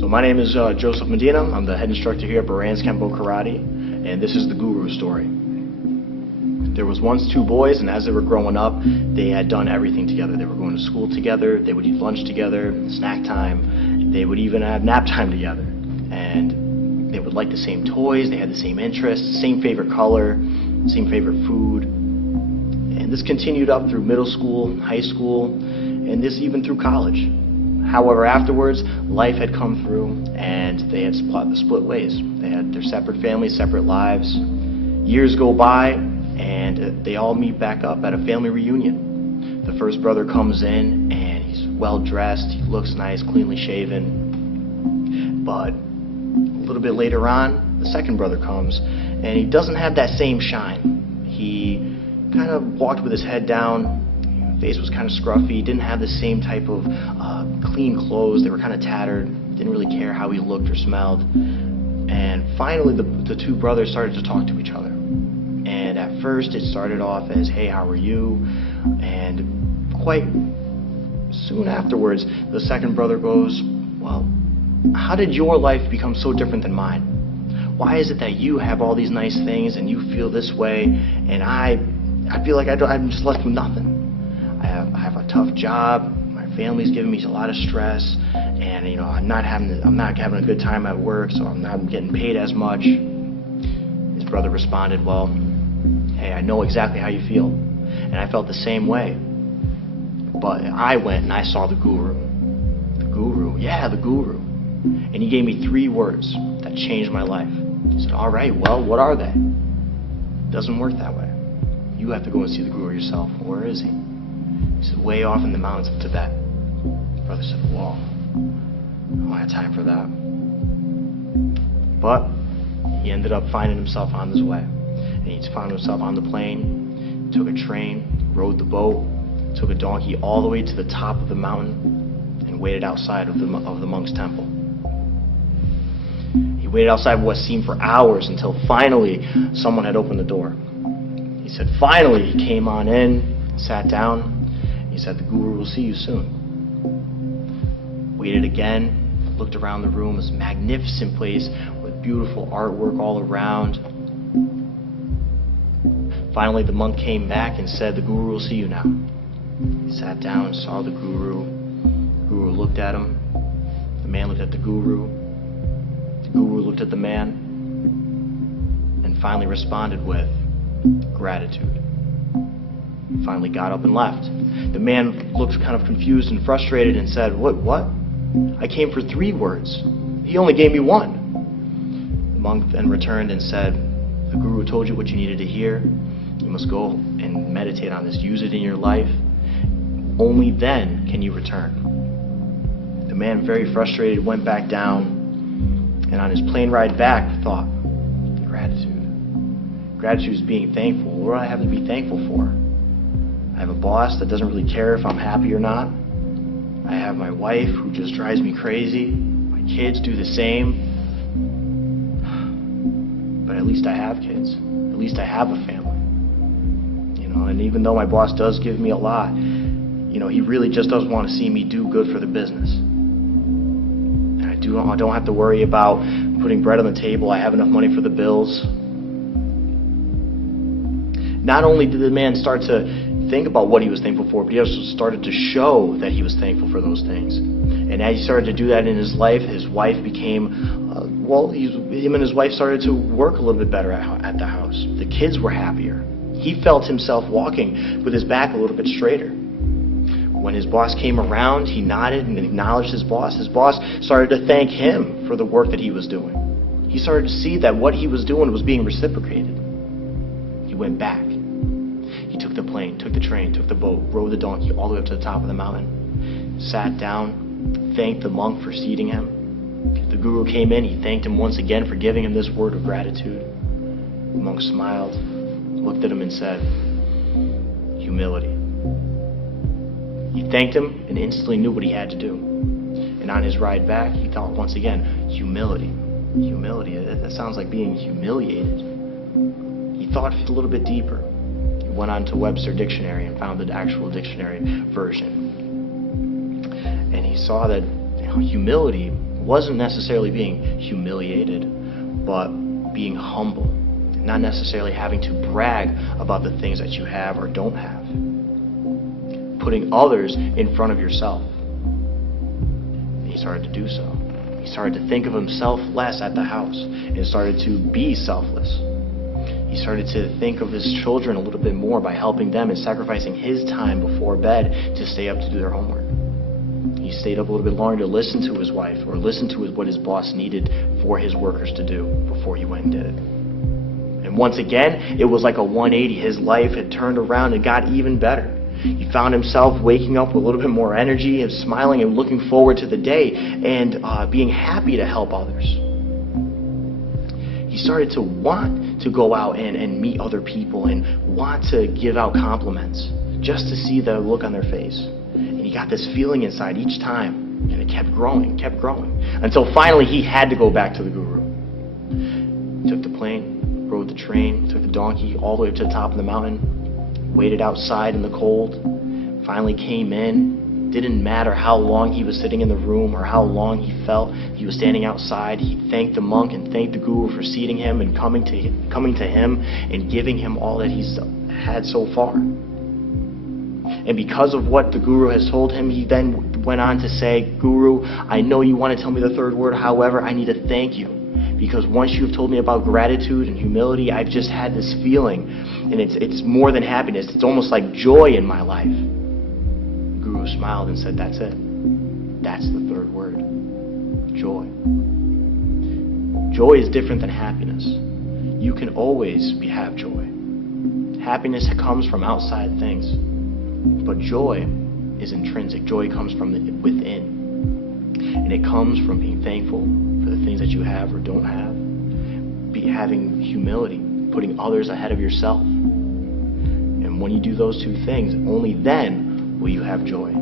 So my name is Joe Medina. I'm the head instructor here at Baran's Kenpo Karate, and this is the guru story. There was once two boys, and as they were growing up, they had done everything together. They were going to school together, they would eat lunch together, snack time, they would even have nap time together. And they would like the same toys, they had the same interests, same favorite color, same favorite food. And this continued up through middle school, high school, and this even through college. However, afterwards, life had come through and they had split ways. They had their separate families, separate lives. Years go by and they all meet back up at a family reunion. The first brother comes in and he's well dressed, he looks nice, cleanly shaven. But a little bit later on, the second brother comes and he doesn't have that same shine. He kind of walked with his head down. Face was kind of scruffy, didn't have the same type of clean clothes. They were kind of tattered, didn't really care how he looked or smelled. And finally the two brothers started to talk to each other. And at first it started off as, hey, how are you? And quite soon afterwards, the second brother goes, well, how did your life become so different than mine? Why is it that you have all these nice things and you feel this way, and I feel like I'm just left with nothing? I have a tough job. My family's giving me a lot of stress, and I'm not having a good time at work, so I'm not getting paid as much. His brother responded, well, hey, I know exactly how you feel, and I felt the same way. But I went and I saw the guru. The guru, yeah, the guru. And he gave me 3 words that changed my life. He said, all right, well, what are they? It doesn't work that way. You have to go and see the guru yourself. Where is he? He said, way off in the mountains of Tibet. Brother said, whoa, I don't have time for that. But he ended up finding himself on his way. And he found himself on the plane, took a train, rode the boat, took a donkey all the way to the top of the mountain, and waited outside of the monk's temple. He waited outside what seemed for hours until finally someone had opened the door. He said, finally, he came on in, sat down. He said, the guru will see you soon. Waited again, looked around the room. It was a magnificent place with beautiful artwork all around. Finally, the monk came back and said, the guru will see you now. He sat down, saw the guru. The guru looked at him. The man looked at the guru. The guru looked at the man and finally responded with gratitude. Finally got up and left. The man looked kind of confused and frustrated and said, what? I came for 3 words. He only gave me 1. The monk then returned and said, the guru told you what you needed to hear. You must go and meditate on this. Use it in your life. Only then can you return. The man, very frustrated, went back down, and on his plane ride back, thought, gratitude. Gratitude is being thankful. What do I have to be thankful for? I have a boss that doesn't really care if I'm happy or not. I have my wife who just drives me crazy. My kids do the same. But at least I have kids. At least I have a family. And even though my boss does give me a lot, he really just does want to see me do good for the business. And I don't have to worry about putting bread on the table. I have enough money for the bills. Not only did the man start to think about what he was thankful for, but he also started to show that he was thankful for those things. And as he started to do that in his life, his wife became, him and his wife started to work a little bit better at the house. The kids were happier. He felt himself walking with his back a little bit straighter. When his boss came around, he nodded and acknowledged his boss. His boss started to thank him for the work that he was doing. He started to see that what he was doing was being reciprocated. He went back. He took the plane, took the train, took the boat, rode the donkey all the way up to the top of the mountain, sat down, thanked the monk for seating him. The guru came in, he thanked him once again for giving him this word of gratitude. The monk smiled, looked at him and said, humility. He thanked him and instantly knew what he had to do. And on his ride back, he thought once again, humility. Humility, that sounds like being humiliated. He thought a little bit deeper. Went on to Webster Dictionary and found the actual dictionary version. And he saw that humility wasn't necessarily being humiliated, but being humble. Not necessarily having to brag about the things that you have or don't have. Putting others in front of yourself. He started to do so. He started to think of himself less at the house and started to be selfless. He started to think of his children a little bit more by helping them and sacrificing his time before bed to stay up to do their homework. He stayed up a little bit longer to listen to his wife or listen to what his boss needed for his workers to do before he went and did it. And once again, it was like a 180. His life had turned around and got even better. He found himself waking up with a little bit more energy and smiling and looking forward to the day and being happy to help others. He started to want to go out and meet other people and want to give out compliments just to see the look on their face. And he got this feeling inside each time, and it kept growing, until finally he had to go back to the guru. Took the plane, rode the train, took the donkey all the way up to the top of the mountain, waited outside in the cold, finally came in. Didn't matter how long he was sitting in the room or how long he felt. He was standing outside. He thanked the monk and thanked the guru for seating him and coming to him and giving him all that he's had so far. And because of what the guru has told him, he then went on to say, "Guru, I know you want to tell me the third word. However, I need to thank you. Because once you've told me about gratitude and humility, I've just had this feeling, and it's more than happiness. It's almost like joy in my life." The guru smiled and said, "That's it. That's the third word. Joy. Joy is different than happiness. You can always have joy. Happiness comes from outside things, but joy is intrinsic. Joy comes from within, and it comes from being thankful for the things that you have or don't have, having humility, putting others ahead of yourself. And when you do those two things, only then will you have joy.